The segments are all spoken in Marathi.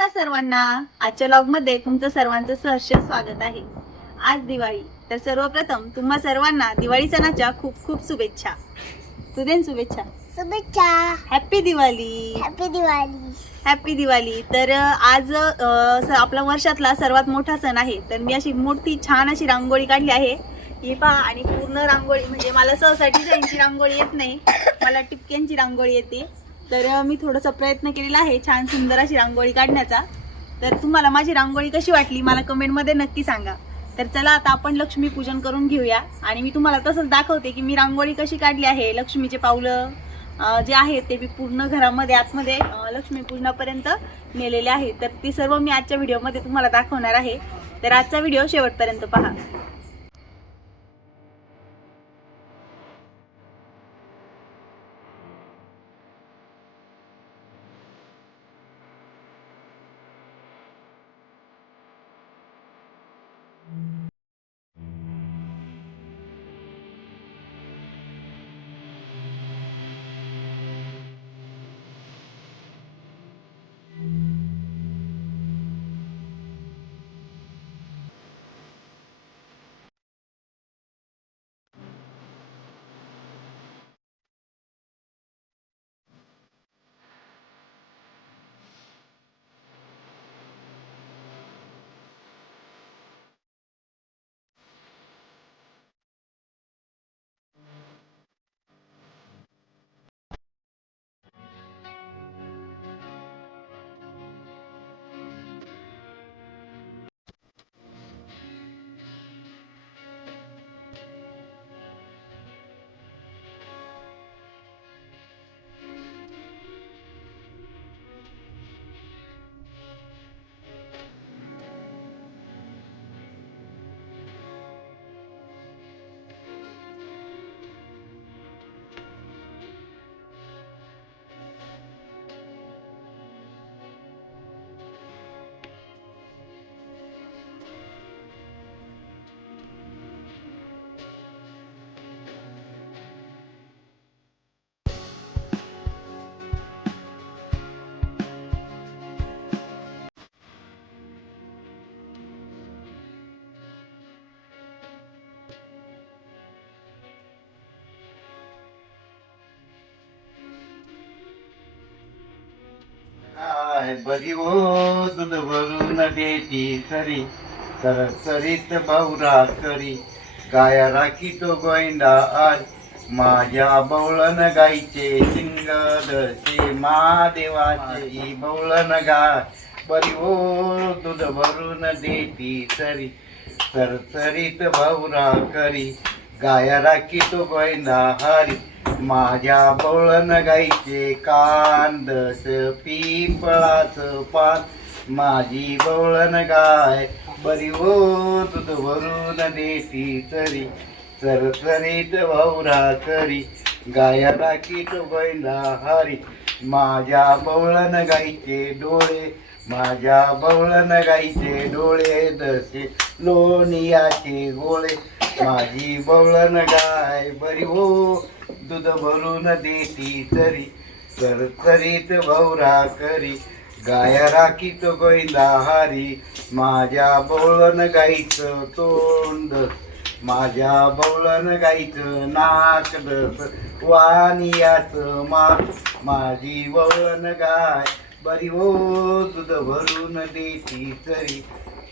नमस्कार सर्वांना. आजच्या व्लॉग मध्ये तुमचं सर्वांचं सहर्ष स्वागत आहे. आज दिवाळी, तर सर्वप्रथम तुम्हा सर्वांना दिवाळी सणाच्या खूप खूप शुभेच्छा. तुझ्या शुभेच्छा. शुभेच्छा. Happy Diwali. Happy Diwali. Happy Diwali. तर आज आपला वर्षातला सर्वात मोठा सण आहे. तर मी अशी मोठी छान अशी रांगोळी काढली आहे. ही पहा, आणि पूर्ण रांगोळी म्हणजे मला सहसा डिझाईनची रांगोळी येत नाही, मला टिपक्यांची रांगोळी येते. तर मी थोडासा प्रयत्न केलेला आहे छान सुंदर अशी रांगोळी काढण्याचा. तर तुम्हाला माझी रांगोळी कशी वाटली मला कमेंटमध्ये नक्की सांगा. तर चला आता आपण लक्ष्मीपूजन करून घेऊया, आणि मी तुम्हाला तसंच दाखवते की मी रांगोळी कशी काढली आहे. लक्ष्मीचे पावलं जे आहेत ते मी पूर्ण घरामध्ये आतमध्ये लक्ष्मीपूजनापर्यंत नेलेले आहे. तर ते सर्व मी आजच्या व्हिडिओमध्ये तुम्हाला दाखवणार आहे. तर आजचा व्हिडिओ शेवटपर्यंत पहा. बरी हो दूध भरून देती सरी सरसरीत भाऊरा करी गाया राखी तो गोविंदा आज माझ्या बवळण गायचे शिंगदचे महादेवाचे बवळण गाय बरी हो दूध भरून देती सरी सरसरीत भाऊरा करी गाया राखी तो गोविंदा हरी माझ्या बवळण गायचे कांदस पिंपळाच पान माझी बवळण गाय बरी हो दूध भरून देती तरी सरसरीत भाऊरा करी गाया राखी तो गोविंदा हरी माझ्या बवळण गायचे डोळे माझ्या बवळण गायचे डोळे दसे लोणियाचे गोळे माझी बवळण गाय बरी हो दूध भरून देती तरी सरसरीत भाऊरा करी गाया राखी तो गोविंदा हरी माझ्या बवळण गाईचं तोंड माझ्या बवळण गाईचं नाक दस वानियाचं माझी बवळण गाय बरी हो दूध भरून देती तरी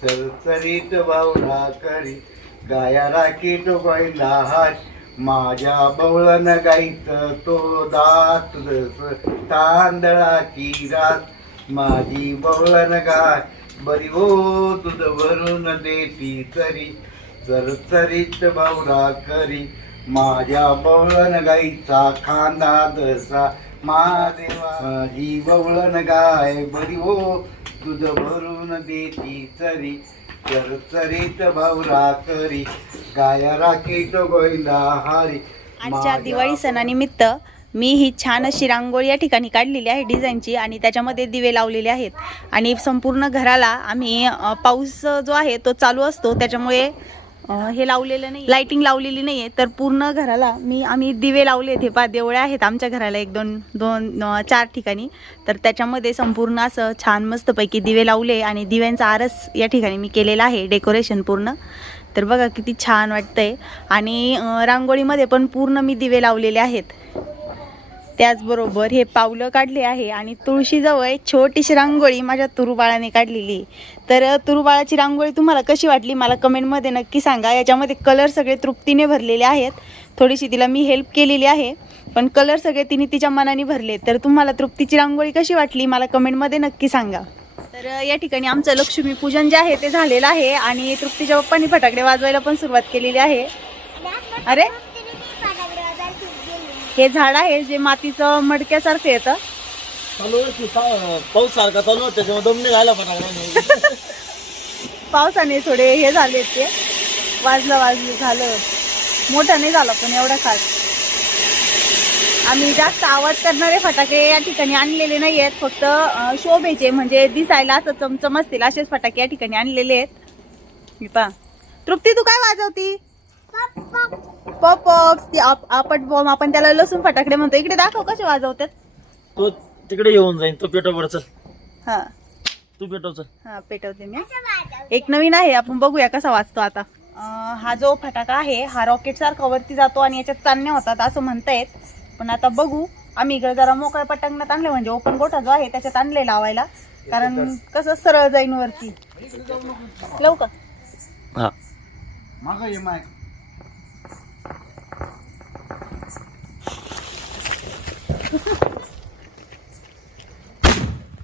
सरसरीत भाऊरा करी गाया राखी तो गोविंदा हरी माझ्या बवळण गाईचं तो दात तांदळाची रात माझी बवळण गाय बरी हो दूध भरून देती तरी सरसरीत भाऊरा करी माझ्या बवळण गाईचा खांदा दसा महादेवा माझी बवळण गाय बरी हो दूध भरून देती तरी सरसरीत भाऊरा करी गाया राखी तो गोविंदा हरी. आजच्या दिवाळी सणानिमित्त मी ही छान अशी रांगोळी या ठिकाणी काढलेली आहे डिझाईनची, आणि त्याच्यामध्ये दिवे लावलेले आहेत. आणि संपूर्ण घराला आम्ही पाऊस जो आहे तो चालू असतो त्याच्यामुळे हे लावलेलं नाही, लाइटिंग लावलेली नाहीये. तर पूर्ण घराला आम्ही दिवे लावले. हे पा देवळे आहेत आमच्या घराला 4 ठिकाणी. तर त्याच्यामध्ये संपूर्ण असं छान मस्तपैकी दिवे लावले आणि दिव्यांचा आरस या ठिकाणी मी केलेला आहे, डेकोरेशन पूर्ण. तर बघा किती छान वाटतंय. आणि रांगोळीमध्ये पण पूर्ण मी दिवे लावलेले आहेत. त्याचबरोबर हे पावलं काढले आहे आणि तुळशीजवळ छोटीशी रांगोळी माझ्या तुरुबाळाने काढलेली. तर तुरुबाळाची रांगोळी तुम्हाला कशी वाटली मला कमेंटमध्ये नक्की सांगा. याच्यामध्ये कलर सगळे तृप्तीने भरलेले आहेत. थोडीशी तिला मी हेल्प केलेली आहे, पण कलर सगळे तिने तिच्या मनाने भरले. तर तुम्हाला तृप्तीची रांगोळी कशी वाटली मला कमेंटमध्ये नक्की सांगा. तर या ठिकाणी आमचं लक्ष्मीपूजन जे आहे ते झालेलं आहे आणि तृप्तीच्या पप्पांनी फटाकडे वाजवायला पण सुरुवात केलेली आहे. अरे हे झाड आहे जे मातीचं मडक्यासारखं येतं. पाऊस सारखा चालू होता त्याच्यामुळे दम निघायला फटाकडा. पावसाने थोडे हे झाले, ते वाजलं झालं, मोठं नाही झालं पण एवढा खास. आम्ही जास्त आवाज करणारे फटाके या ठिकाणी आणलेले नाही आहेत. फक्त शोभेचे म्हणजे दिसायला असं चमचम असतील असेच फटाके या ठिकाणी आणलेले आहेत. तृप्ती तू काय वाजवती? पॉपॉप्स. ती आपट बॉम्ब, आपण त्याला लसूण फटाकडे म्हणतो. इकडे दाखव कसे वाजवतात. तो तिकडे येऊन जाईल, तो पेटव. चल हा तू पेटव. चल हा पेटवते मी. एक नवीन आहे, आपण बघूया कसा वाजतो आता. हा जो फटाका आहे हा रॉकेट सारखा वरती जातो आणि याच्यात चांदण्या होतात असं म्हणतायत. पण आता बघू. आम्ही इकडे जरा मोकळ्या पटांगणात आणले, म्हणजे ओपन गोठा जो आहे त्याच्यात आणले लावायला, कारण कसं सरळ जाईन वरती. लावू का? हा मागं ये माय.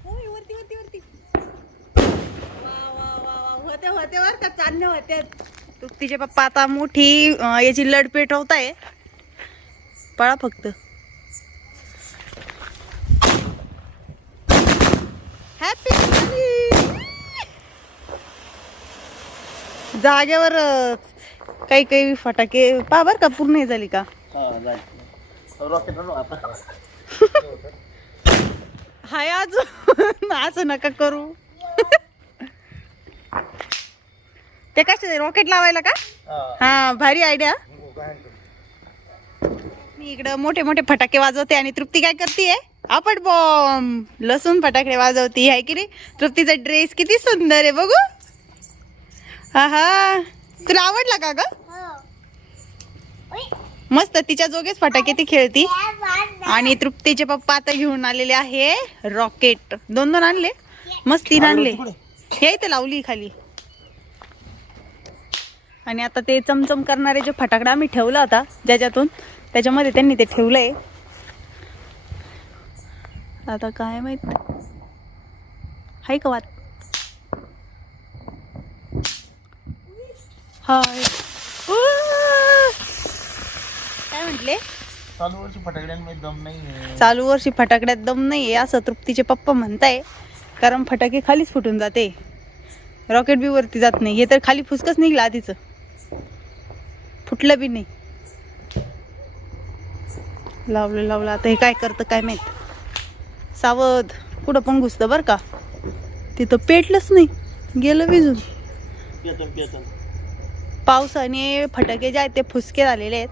वरती वरती वरती. होते होते वर का चांदणे होते. तिचे पप्पा आता मोठी याची लढ पेटवताय. पळा फक्त. हॅपी जागेवर काही काही फटाके पा बर का पूर्ण हे झाली का. रॉकेट आता हाय अजून असं नका करू. ते कशा रॉकेट लावायला का? हा भारी आयडिया. मी इकडं मोठे मोठे फटाके वाजवते आणि तृप्ती काय करते? आपट बॉम्ब, लसूण फटाके वाजवती आहे की नाही. तृप्तीचा ड्रेस किती सुंदर आहे बघू. हा हा तुला आवडला का ग? मस्त तिच्या जोगेच फटाके ती खेळती. आणि तृप्तीचे पप्पा आता घेऊन आलेले आहे रॉकेट. 2 आणले, मस्त 3 आणले. हे इथे लावली खाली. आणि आता ते चमचम करणारे जे फटाकडा आम्ही ठेवला होता ज्याच्यातून, त्याच्यामध्ये त्यांनी ते ठेवलंय. आता काय माहित हाय का वाट. हाय काय म्हटले? चालू वर्षी फटाकड्यांमध्ये दम नाही. चालू वर्षी फटाकड्यात दम नाहीये असं तृप्तीचे पप्पा म्हणताय, कारण फटाके खालीच फुटून जाते, रॉकेट बी वरती जात नाही. हे तर खाली फुसकच निघलं आधीच, फुटलं बी नाही. लावलं आता हे काय करतं काय माहित. सावध, कुठं पण घुसतं बरं का. तिथं पेटलंच नाही, गेलं विजून. पावसाने फटाके जे आहेत ते फुसके झालेले आहेत.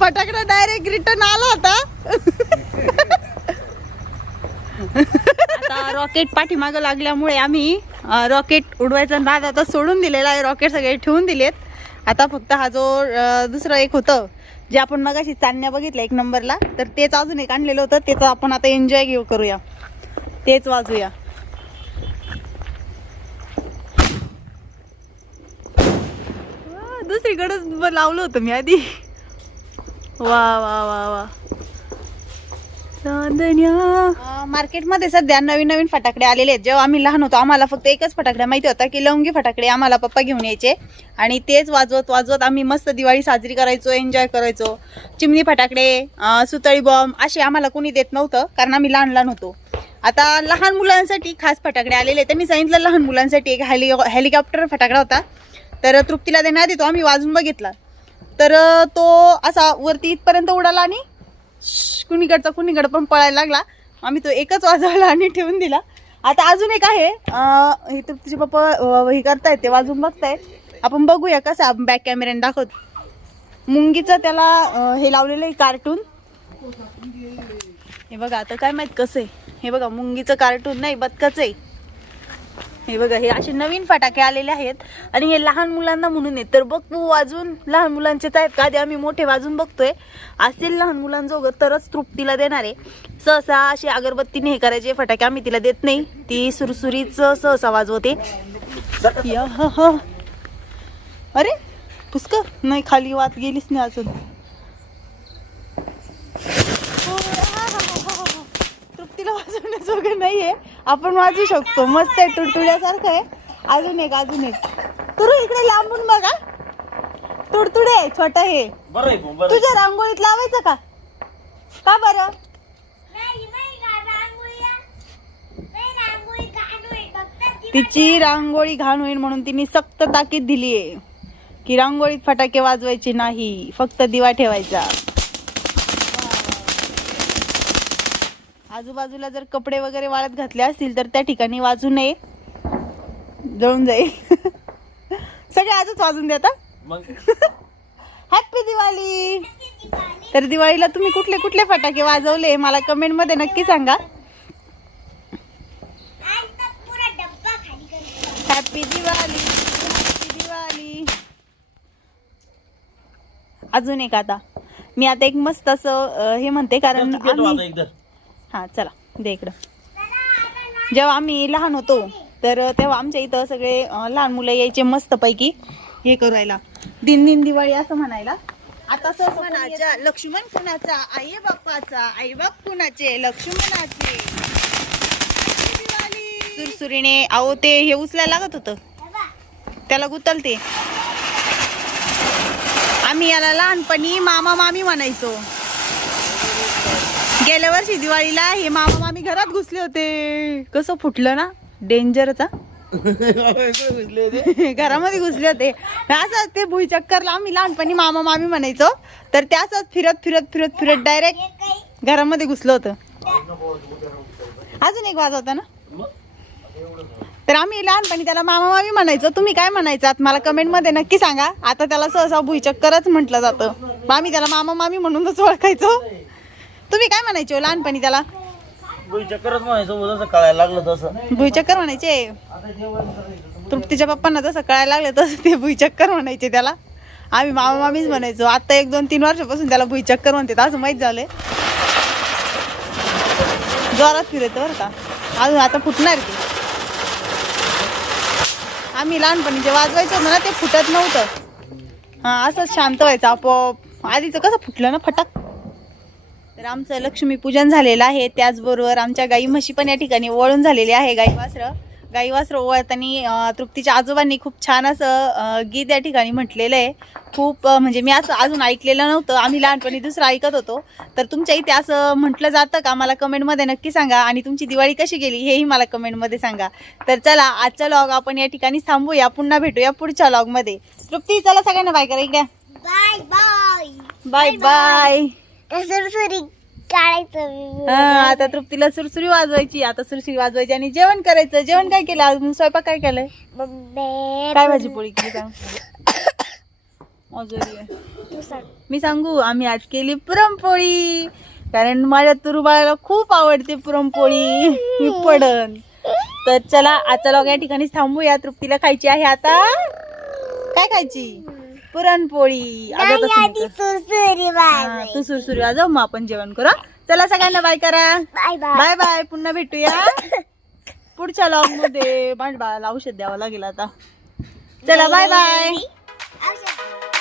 फटाकडा डायरेक्ट रिटर्न आला होता. आता रॉकेट पाठीमागं लागल्यामुळे आम्ही रॉकेट उडवायचा नाद आता सोडून दिलेला आहे. रॉकेट सगळे ठेवून दिलेत. आता फक्त हा जो दुसरं एक होतं जे आपण मगाशी चांदण्या बघितलं 1 नंबरला, तर तेच अजून एक आणलेलं होतं. त्याचा आपण आता एन्जॉय करूया, तेच वाजूया. दुसरीकडे लावलं होतं मी आधी. वा वा वा वा. मार्केटमध्ये सध्या नवीन फटाकडे आलेले आहेत. जेव्हा आम्ही लहान होतो आम्हाला फक्त एकच फटाकडा माहिती होता की लवंगी फटाकडे आम्हाला पप्पा घेऊन यायचे आणि तेच वाजवत आम्ही मस्त दिवाळी साजरी करायचो, एन्जॉय करायचो. चिमणी फटाकडे, सुतळी बॉम्ब असे आम्हाला कोणी देत नव्हतं कारण आम्ही लहान होतो. आता लहान मुलांसाठी खास फटाकडे आलेले. त्यांनी सांगितलं लहान मुलांसाठी एक हेलिकॉप्टर फटाकडा होता, तर तृप्तीला देण्यात येतो. आम्ही वाजून बघितला तर तो असा वरती इथपर्यंत उडाला आणि कुणीकडे पण पळायला लागला. आम्ही तो एकच वाजवला आणि ठेवून दिला. आता अजून एक आहे, हे तृप्तीचे पप्पा हे करतायत, ते वाजून बघतायत. आपण बघूया कसं आपण बॅक कॅमेऱ्याने दाखवतो. मुंगीचं त्याला हे लावलेलं आहे कार्टून. हे बघा आता काय माहित कसं आहे. हे बघा मुंगीचं कार्टून नाही, बदकाचं आहे. हे बघा हे असे नवीन फटाके आलेले आहेत आणि हे लहान मुलांना म्हणून आहे. तर बघ तू वाजून लहान मुलांचेच आहेत का, ते आम्ही मोठे वाजून बघतोय. असेल लहान मुलांजोगं तरच तृप्तीला देणार आहे. सहसा असे अगरबत्तीने हे करायचे फटाके आम्ही तिला देत नाही. ती सुरसुरीच सहसा वाजवते. अरे पुष्क नाही, खाली वात गेलीच नाही अजून. तृप्तीला वाजवण्याजोगं नाहीये, आपण वाजवू शकतो. मस्त आहे, तुडतुड्यासारखं आहे. अजून एक तुरु इकडे लांबून बघा. तुडतुडे छोट हे बरं आहे भाऊ, बरं आहे. तुझ्या रांगोळीत लावायचं का? का बरं? तिची रांगोळी घाण होईल म्हणून तिने सक्त ताकीद दिली आहे की रांगोळीत फटाके वाजवायचे नाही, फक्त दिवा ठेवायचा. आजूबाजूला जर कपडे वगैरे वाळत घातले असतील तर त्या ठिकाणी वाजू नये, जळून जाईल. सगळे आजच वाजून देता. मग हॅपी दिवाळी. तर दिवाळीला तुम्ही कुठले कुठले फटाके वाजवले मला कमेंट मध्ये नक्की सांगा. Happy Diwali, happy Diwali. अजून एक आता मी आता एक मस्त असं हे म्हणते, कारण तू पेटव आता आम्ही एकदा. हा चला दे इकडं. जेव्हा आम्ही लहान होतो तर तेव्हा आमच्या इथं सगळे लहान मुलं यायचे मस्त पैकी हे करायला, दिन दिवाळी असं म्हणायला. आता लक्ष्मणाच्या लक्ष्मण कुणाचा, आई बाप्पाचा, आई बाप कुणाचे, लक्ष्मणाचे. सुरसुरीने अहो ते हे उचलायला लागत होतं, त्याला गुतलते. आम्ही याला लहानपणी मामा मामी म्हणायचो. गेल्या वर्षी दिवाळीला हे मामा मामी घरात घुसले होते. कसं फुटलं ना, डेंजरचा. घरामध्ये घुसले होते. असं ते भुईचक्करला आम्ही लहानपणी मामा मामी म्हणायचो. तर त्याच फिरत फिरत फिरत फिरत डायरेक्ट घरामध्ये घुसलं होतं. अजून एक वाजवता ना. तर आम्ही लहानपणी त्याला मामा मामी म्हणायचो. तुम्ही काय म्हणायचात मला कमेंट मध्ये नक्की सांगा. आता त्याला सहसा भुईचक्करच म्हटलं जातं. आम्ही त्याला मामा मामी म्हणूनच ओळखायचो. तुम्ही काय म्हणायचे लहानपणी त्याला? भुईचक्करच म्हणायचं, जसं कळायला लागलं तसं भुईचक्कर म्हणायचे. तृप्तीच्या पप्पांना जसं कळायला लागलं तसं ते भुईचक्कर म्हणायचे त्याला. आम्ही मामा मामीच म्हणायचो. आता 1-2-3 वर्षापासून त्याला भुईचक्कर म्हणते असं माहित झालंय. जोरात फिरत बरं का. अजून आता फुटणार ते. आम्ही लहानपणी जे वाजवायचो ना ते फुटत नव्हतं. हा असंच शांत व्हायचं आपोआप. आधीचं कसं फुटलं ना फटाक. तर आमचं लक्ष्मीपूजन झालेलं आहे. त्याचबरोबर आमच्या गाई म्हशी पण या ठिकाणी वळून झालेली आहे. गाई वासरं ओवाळताना तृप्तीच्या आजोबांनी खूप छान असं गीत या ठिकाणी म्हटलेलं आहे. खूप म्हणजे मी असं अजून ऐकलेलं नव्हतं. आम्ही लहानपणी दुसरं ऐकत होतो. तर तुमच्या इथे असं म्हटलं जातं का मला कमेंटमध्ये नक्की सांगा. आणि तुमची दिवाळी कशी गेली हेही मला कमेंटमध्ये सांगा. तर चला आजचा व्लॉग आपण या ठिकाणी थांबूया. पुन्हा भेटूया पुढच्या व्लॉगमध्ये. तृप्ती चला सगळ्यांना बाय करा इकडे. Bye bye bye bye. सुरसुरी काढायचं. हा आता तृप्तीला सुरसुरी वाजवायची. आता सुरसुरी वाजवायची आणि जेवण करायचं. जेवण काय केलं आज? स्वयंपाक काय केलंय? काय भाजी पोळी केली सांग. मी सांगू आम्ही आज केली पुरणपोळी. कारण माझ्या तुरुबाळाला खूप आवडते पुरणपोळी. मी पडन. तर चला आजचा व्लॉग या ठिकाणी थांबूया. तृप्तीला खायची आहे आता काय खायची? पुरणपोळी. सुरसुरी बाय तू सुरसुरी वाजव मग आपण जेवण करू. चला सगळ्यांना बाय करा. Bye bye bye bye. पुन्हा भेटूया पुढच्या व्लॉग मध्ये. माझ्या बाळाला औषध द्यावं लागेल आता. चला बाय बाय. औषध